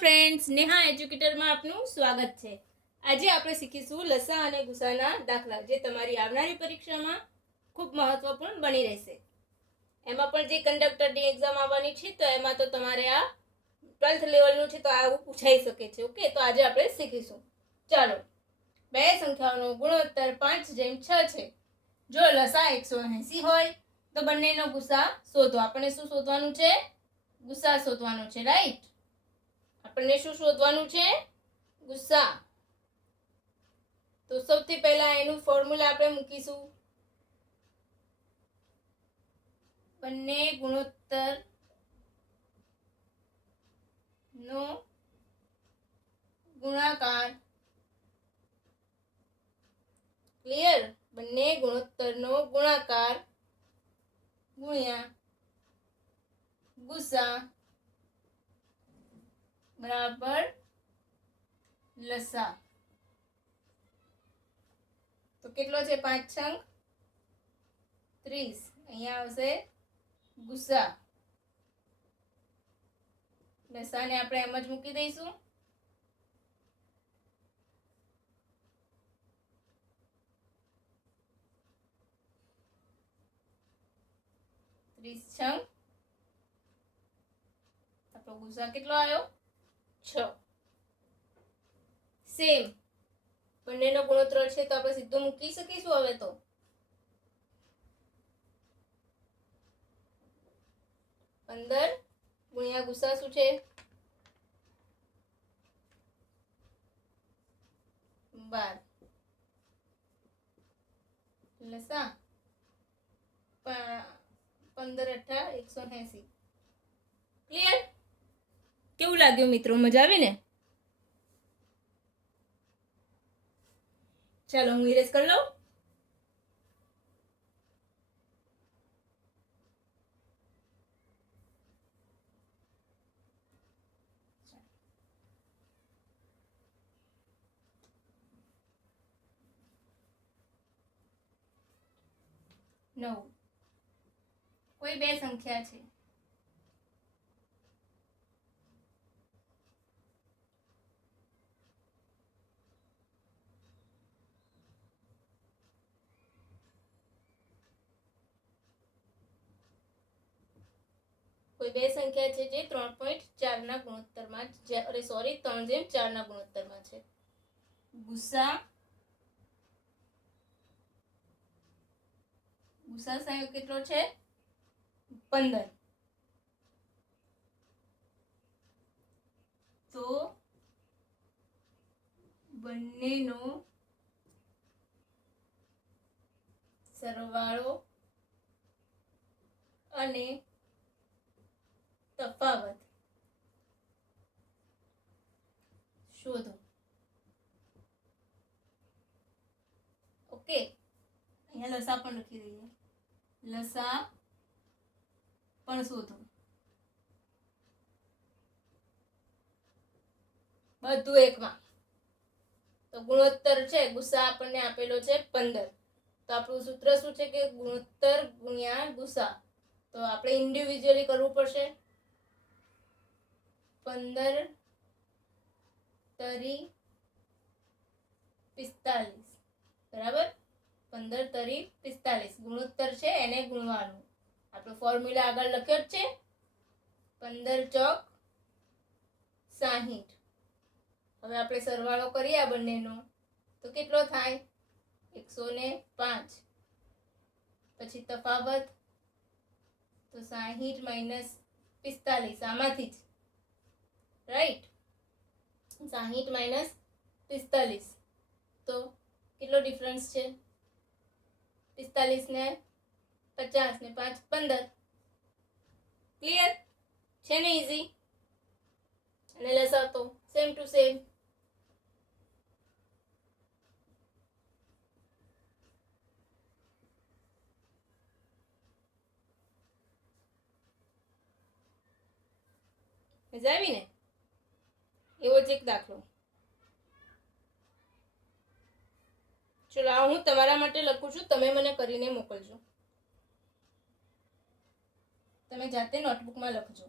Friends, Neha એજ્યુકેટરમાં આપનું સ્વાગત છે। આજે આપણે શીખીશું લસા અને ગુસાના દાખલા, જે તમારી આવનારી પરીક્ષામાં ખૂબ મહત્વપૂર્ણ બની રહેશે। એમાં પણ જે કંડક્ટરની એક્ઝામ આવવાની છે, તો એમાં તો તમારે આ 12th લેવલનું છે, તો આવું પૂછાઈ શકે છે। ઓકે, તો આજે આપણે શીખીશું। ચાલો, બે સંખ્યાઓનો ગુણોત્તર 5:6 છે। જો લસા 180 હોય તો બંનેનો ગુસા શોધો। આપણે શું શોધવાનું છે? ગુસા શોધવાનો છે, રાઈટ। આપણને શું શોધવાનું છે? ગુસા। તો સૌથી પહેલા એનું ફોર્મ્યુલા આપણે મૂકીશું। બંને ગુણોત્તર નો ગુણાકાર, ક્લિયર? બંને ગુણોત્તરનો ગુણાકાર ગુણ્યા ગુસા બરાબર લસા। તો કેટલો છે? 5 છંગ 30। અહીંયા આવશે ગુસા। લસાને આપણે એમ જ મૂકી દઈશું। છંગ આપણો ગુસા કેટલો આવ્યો? 6। સેમ બંનેનો ગુણોત્તર છે, તો આપણે સીધું મૂકી શકીશું। હવે તો 15 ગુણ્યા ગુસા શું છે? 12। લસા 15 × 8 180। ક્લિયર? કેવું લાગ્યું મિત્રો? મજા આવી ને? ચાલો, હું ઇરેઝ કરી લઉં। કોઈ બે સંખ્યા છે, કોઈ બે સંખ્યા છે જે 3.4 ના ગુણોત્તરમાં, સોરી 3:4 ના ગુણોત્તરમાં છે। ગુસા સંયોગ કેટલો છે? 15। તો બંનેનો સરવાળો અને તફાવત શોધો। ઓકે, અહીંયા લસા પણ લખી દઈએ। લસા પણ શોધો। બધું એકમાં। તો ગુણોત્તર છે, ગુસા આપણને આપેલો છે 15। તો આપણું સૂત્ર શું છે કે ગુણોત્તર ગુણ્યા ગુસા। તો આપણે ઇન્ડિવિજ્યુઅલી કરવું પડશે। 15 તરી 45 બરાબર। 15 તરી 45 ગુણોત્તર છે, એને ગુણવાનું। આપણો ફોર્મ્યુલા આગળ લખ્યો જ છે, 15 ચોક 60। હવે આપણે સરવાળો કરીએ આ બંનેનો, તો કેટલો થાય? 105। પછી તફાવત, તો 60 - 45 આમાંથી જ, રાઈટ? 60 - 45 તો કેટલો ડિફરન્સ છે? 45 ને 50 ને 5 15। ક્લિયર છે ને? ઈઝી। અને લસા તો સેમ ટુ સેમ। મજા આવી ને? એવો જ એક દાખલો। ચલો, આ હું તમારા માટે લખું છું, તમે મને કરીને મોકલજો। તમે જાતે નોટબુકમાં લખજો।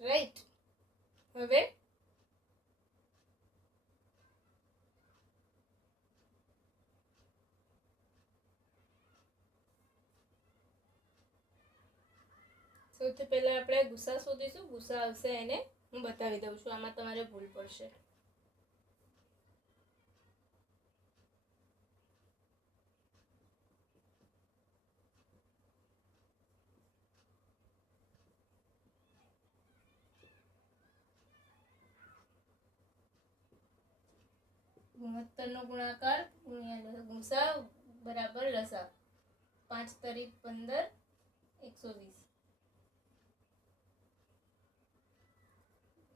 રાઈટ. હવે સૌથી પહેલા આપણે ગુસા શોધીશું. ગુસા આવશે એને હું બતાવી દઉં છું. આમાં તમારે ભૂલ પડશે. ગુણોત્તરનો ગુણાકાર ગુણ્યા ગુસા બરાબર લસા. 5 તરી 15, 120.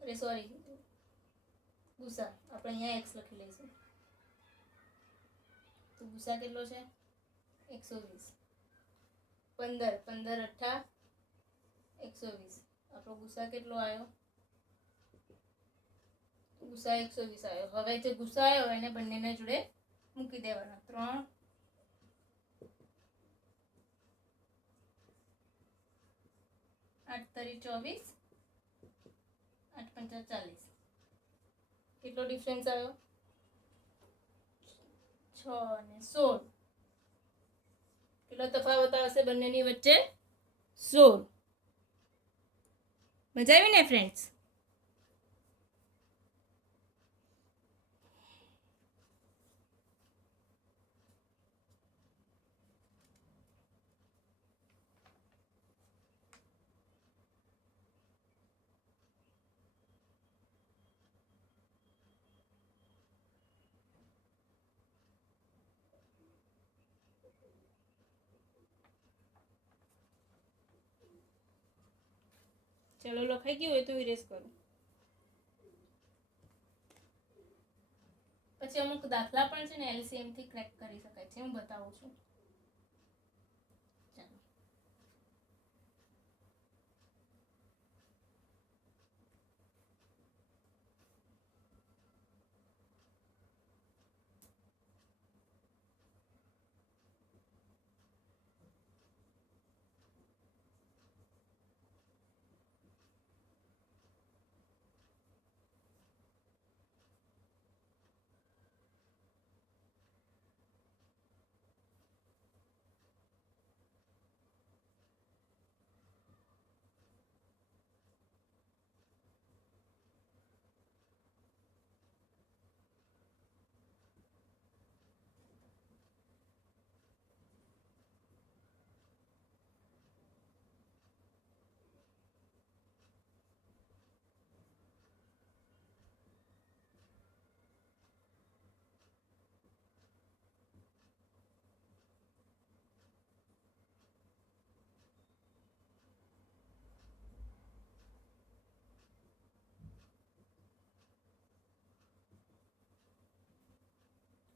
અરે સોરી, ગુસા આપણે અહીંયા x લખી લઈશું. તો ગુસા કેટલો છે? 120. 15 15 અઠ્ઠા 120. આપણો ગુસા કેટલો આવ્યો? ગુસા 120 આવ્યો. હવે જે ગુસા આવ્યો એને બંનેને જોડે મૂકી દેવાના. 3 8 તરી 24, 8 પંચા 40. કેટલો ડિફરન્સ આવ્યો? 6 અને 16. કેટલો તફાવત આવશે બંનેની વચ્ચે? 16. મજા આવી ને ફ્રેન્ડ્સ? ચલો લખાઈ ગયું હોય તો ઇરેઝ કરું. પછી અમુક દાખલા પણ છે ને LCM થી ક્રેક કરી શકાય છે. હું બતાવું છું. ચાલો.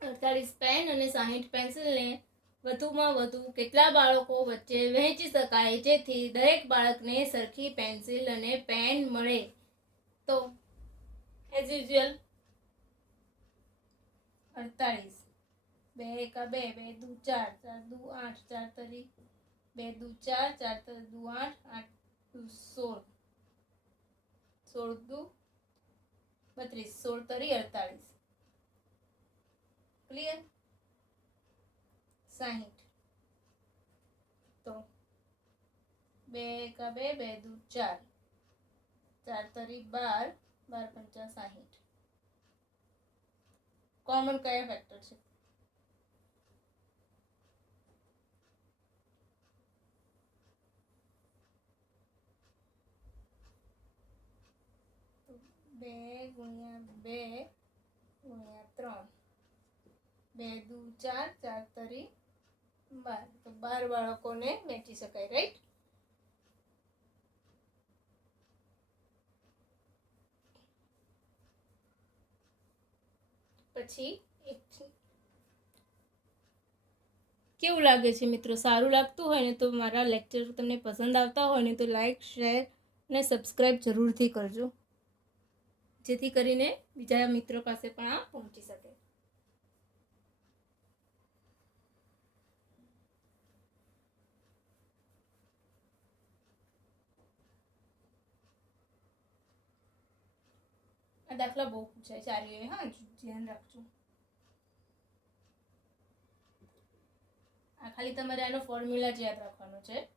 અડતાલીસ પેન અને 60 પેન્સિલને વધુમાં વધુ કેટલા બાળકો વચ્ચે વહેંચી શકાય જેથી દરેક બાળકને સરખી પેન્સિલ અને પેન મળે? તો એઝ યુઝ્યુઅલ 48. 2 એકા 2, 2 દુ 4, 4 દુ 8, 4 તરી 2 દુ 4, 4 તરી દુ 8, 8 દુ 16, 16 દુ 32, 16 તરી 48. ક્લિયર? 60. તો 2 એકા 2, 2 દુ 4, 4 તરી 12, 12 પંચા 60. કોમન કયા ફેક્ટર છે? તો 2 ગુણ્યા 2 ગુણ્યા 3, 2 દુ 4, 4 તરી 12. તો 12 બાળકોને વહેંચી શકાય. રાઈટ? પછી કેવું લાગે છે મિત્રો? સારું લાગતું હોય ને તો મારા લેક્ચર તમને પસંદ આવતા હોય ને તો લાઈક, શેર અને સબસ્ક્રાઈબ જરૂરથી કરજો, જેથી કરીને બીજા મિત્રો પાસે પણ આ પહોંચી શકે. આ દાખલા બહુ પૂછાય સારી એવી, હા ધ્યાન રાખજો. આ ખાલી તમારે આનો ફોર્મ્યુલા જ યાદ રાખવાનો છે.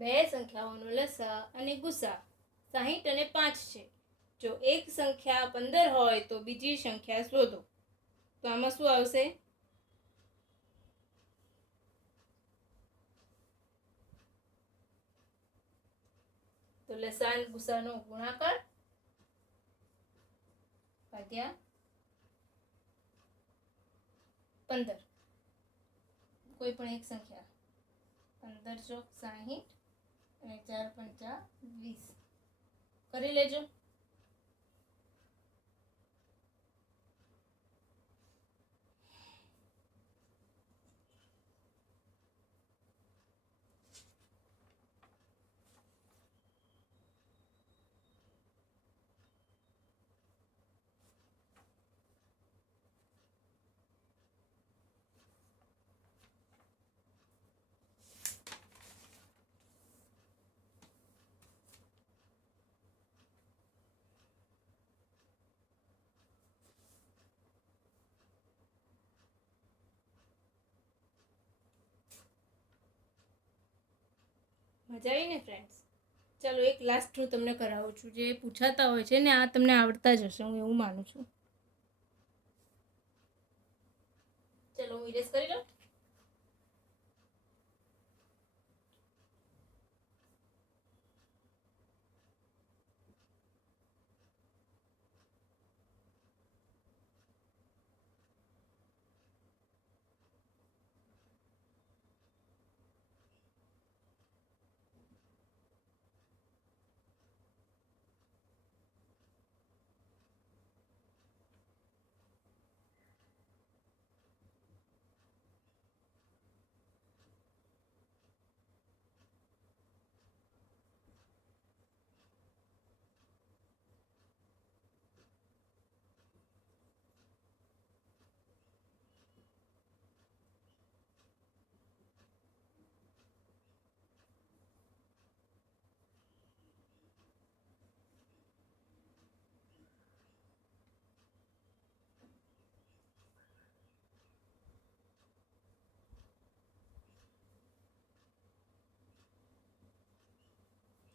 બે સંખ્યાઓનો લસા અને ગુસા 60 અને 5 છે. જો એક સંખ્યા 15 હોય તો બીજી સંખ્યા શોધો. તો આમાં શું આવશે? તો લસા અને ગુસાનો ગુણાકાર ભાગ્યા 15. કોઈ પણ એક સંખ્યા 15 ચોક 60 અને 4 પંચા 20 કરી લેજો. મજા આવી ને ફ્રેન્ડ્સ? ચાલો એક લાસ્ટ હું તમને કરાવું છું, જે પૂછાતા હોય છે ને આ તમને આવડતા જ હશે, હું એવું માનું છું. ચલો હું ઇરેઝ કરી લઉં.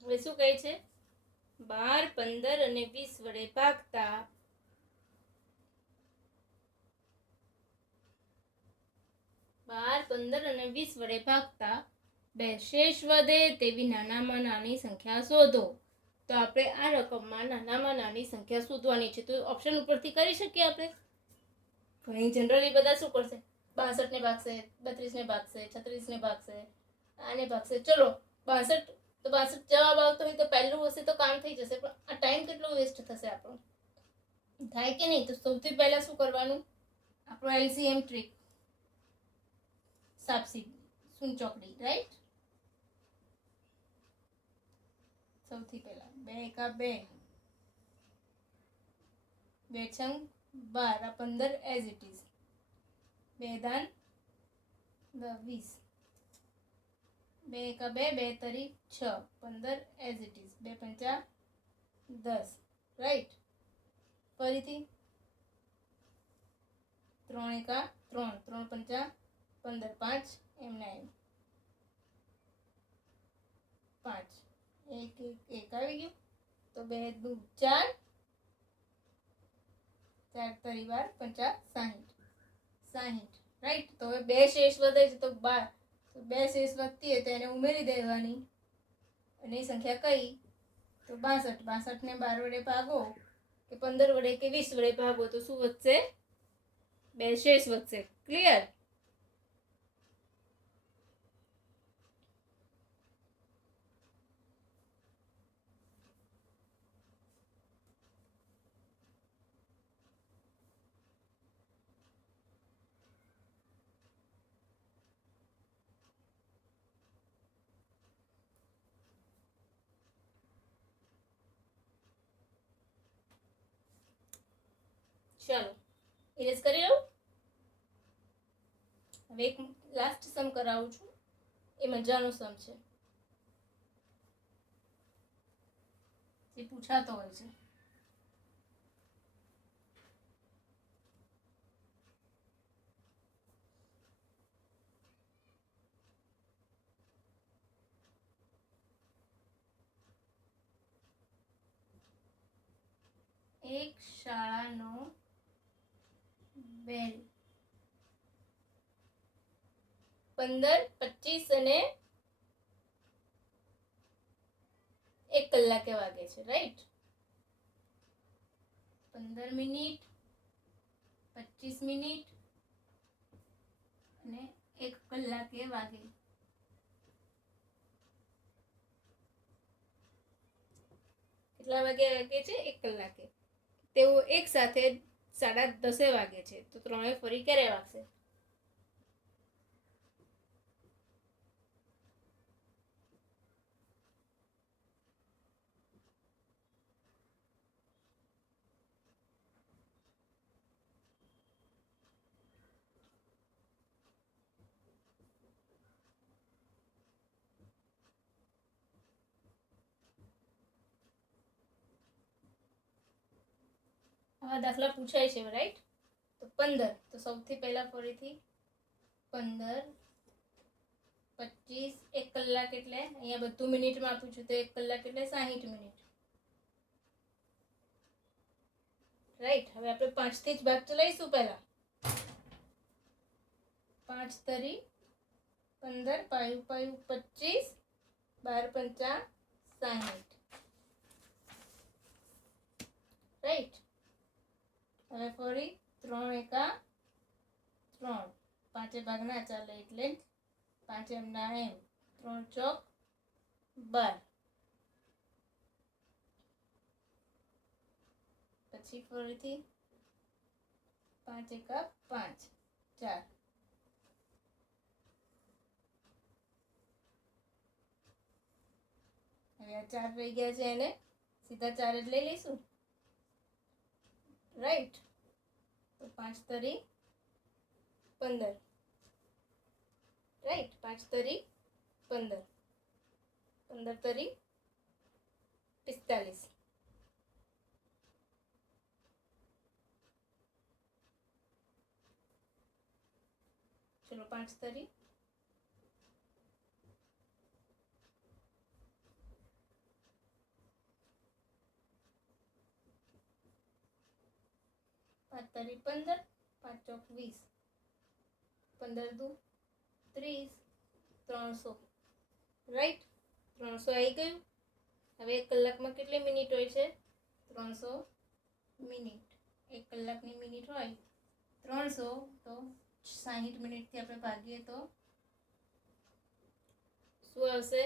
હવે શું કહે છે? 12, 15 અને 20 વડે ભાગતા 12, 15 અને 20 વડે ભાગતા બે શેષ વધે તેવી નાનામાં નાની સંખ્યા શોધો. તો આપણે આ રકમમાં નાનામાં નાની સંખ્યા શોધવાની છે. તો ઓપ્શન ઉપરથી કરી શકીએ આપણે. ઘણી જનરલી બધા શું કરશે? 62 ને ભાગશે, 32 ને ભાગશે, 36 ને ભાગશે, આને ભાગશે. ચલો 62, તો 62 જવાબ આવતો હોય તો પહેલું હશે તો કામ થઈ જશે, પણ આ ટાઈમ કેટલો વેસ્ટ થશે આપણો? થાય કે નહીં? તો સૌથી પહેલા શું કરવાનું? આપણો એલસીએમ ટ્રીક, સાપસીડી, સૂનચોકડી, રાઈટ? સૌથી પહેલા 2 એકા 2, 2 છંગ 12, 15 એઝ ઇટ ઇઝ, 2 દાન 20, 2 એકા 2, 2 તરી 6, 15 એઝ ઇટ ઇઝ, 2 પંચા 10, રાઈટ? ફરીથી 3 એકા 3, 3 પંચા 15, 5 એમના એમ 5, 1 1 આવી ગયું. તો 2 દુ 4, 4 તરી 12, પંચા 60, 60, રાઈટ? તો હવે બે શેષ વધે છે તો 12, તો બે શેષ વધતી હોય તો એને ઉમેરી દેવાની. અને એ સંખ્યા કઈ? તો 62. 62 ને 12 વડે ભાગો કે 15 વડે કે 20 વડે ભાગો તો શું વધશે? 2 શેષ વધશે. ક્લિયર? ચાલો ઇરેઝ કરી લઉં. હવે એક લાસ્ટ સમ કરાવું છું. એ મજાનો સમ છે, જે પૂછાતો હોય છે. એક શાળાનો બેલ 15, 25 અને 1 કલાકે વાગે છે. રાઈટ? 15 મિનિટ, 25 મિનિટ અને 1 કલાકે વાગે. કેટલા વાગે વાગે છે? 1 કલાકે. તેઓ એક સાથે 10:30 વાગે છે, તો ત્રણે ફરી ક્યારે વાગશે? આવા દાખલા પૂછાય છે. રાઈટ? તો 15, તો સૌથી પહેલા ફરીથી 15, 25, 1 કલાક એટલે અહીંયા બધું મિનિટમાં આપું છું, તો 1 કલાક એટલે 60 મિનિટ. રાઈટ? હવે આપણે 5 થી જ ભાગ ચલાવીશું. પહેલા 5 તરી 15, પાયું પાયું 25, 12 પંચા 60. રાઈટ? હવે ફરી 3 એકા 3, 5 ભાગ ના ચાલે એટલે 5 એમ ના એમ, 3 ચોક 12. પછી ફરીથી 5 એકા 5, 4. હવે આ 4 રહી ગયા છે, એને સીધા 4 જ લઈ લઈશું. રાઈટ? તો 5 તરી 15. રાઈટ? 5 તરી 15, 15 તરી 45. ચલો 5 તરી 5 તરી 15, 5 ચોક 20, 15 દુ 30, 300. રાઈટ? 300 આવી ગયું. હવે 1 કલાકમાં કેટલી મિનિટ હોય છે? 300 મિનિટ. 1 કલાકની મિનિટ હોય 300, તો 60 મિનિટથી આપણે ભાગીએ તો શું આવશે?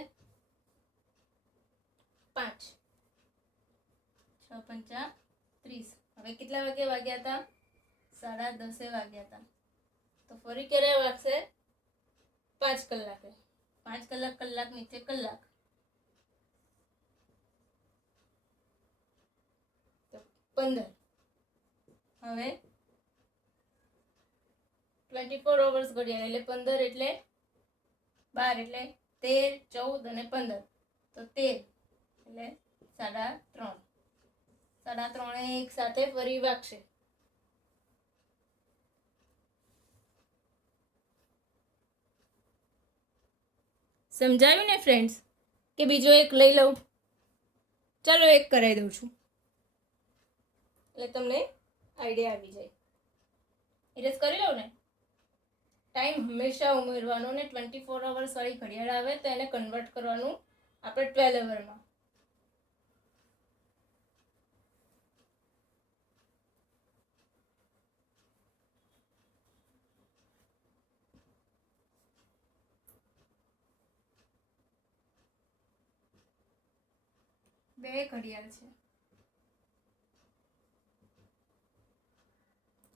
5, 6 પંચા 30. હવે કેટલા વાગે વાગ્યા હતા? 10:30 વાગ્યા હતા. તો ફરી ક્યારે વાગશે? 5 કલાકે. 5 કલાક, કલાક નીચે કલાક, તો 15. હવે 24 અવર્સ ઘડિયાળ એટલે 15 એટલે 12 એટલે 13, 14 અને 15, તો 13 એટલે 3:30. 3:30 એક સાથે ફરી વાગશે. સમજાયું ને ફ્રેન્ડ્સ? કે બીજો એક લઈ લઉં? ચાલો એક કરાવી દઉં છું, એટલે તમને આઈડિયા આવી જાય. ઇરેઝ કરી લઉં ને? ટાઈમ હંમેશા ઉમેરવાનો, ને 24 અવર્સ વાળી ઘડિયાળ આવે તો એને કન્વર્ટ કરવાનું આપણે 12 અવરમાં. બે ઘડિયાળ છે.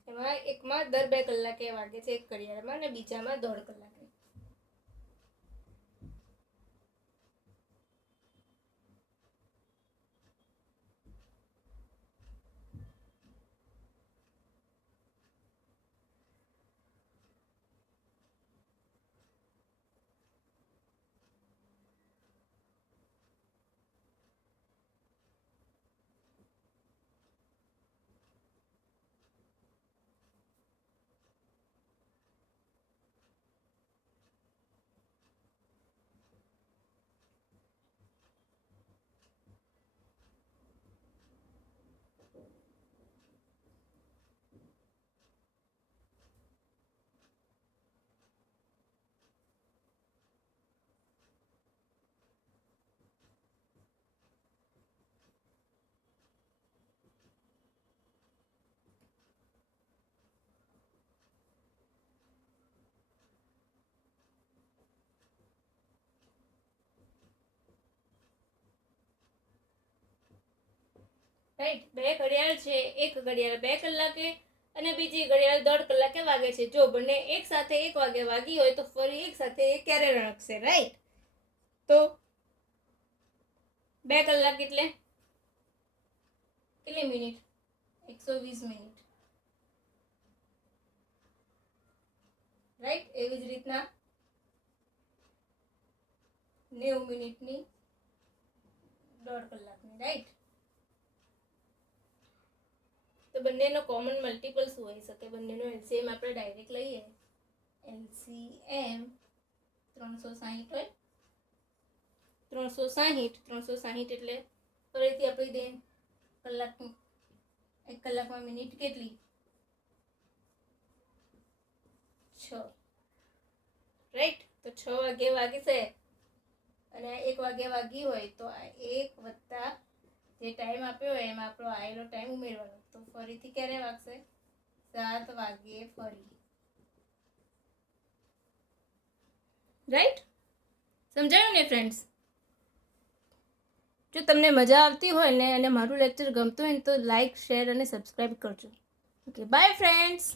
એમાં એકમાં દર 2 કલાકે વાગે છે, એક ઘડિયાળમાં, અને બીજામાં 1.5 કલાકે. રાઈટ, બે ઘડિયાળ છે, એક ઘડિયાળ 2 કલાકે અને બીજી ઘડિયાળ 1.5 કલાકે વાગે છે. જો બંને એક સાથે 1 વાગે વાગી હોય તો ફરી એક સાથે એ ક્યારે રણકશે? રાઈટ. તો 2 કલાક એટલે કેટલી મિનિટ? 120 મિનિટ. રાઈટ. એવી જ રીતના 90 મિનિટની 1.5 કલાકની. રાઈટ. તો બંનેનો કોમન મલ્ટિપલ શું હોઈ શકે? બંનેનો એલસીએમ આપણે ડાયરેક્ટ લઈએ. એલસીએમ 360 હોય. 360 એટલે ફરીથી આપી દે કલાક. 1 કલાકમાં મિનિટ કેટલી? 6. રાઈટ. તો 6 વાગે વાગશે અને 1 વાગે વાગી હોય તો 1 વત્તા જે ટાઈમ આપ્યો હોય એમાં આપણો આયેલો ટાઈમ ઉમેરવાનો. તો ફરીથી ક્યારે વાગશે? 7 વાગે ફરી. રાઈટ. સમજાયું ને ફ્રેન્ડ્સ? જો તમને મજા આવતી હોય ને અને મારું લેક્ચર ગમતું હોય ને તો લાઈક, શેર અને સબસ્ક્રાઈબ કરજો. Okay, by friends.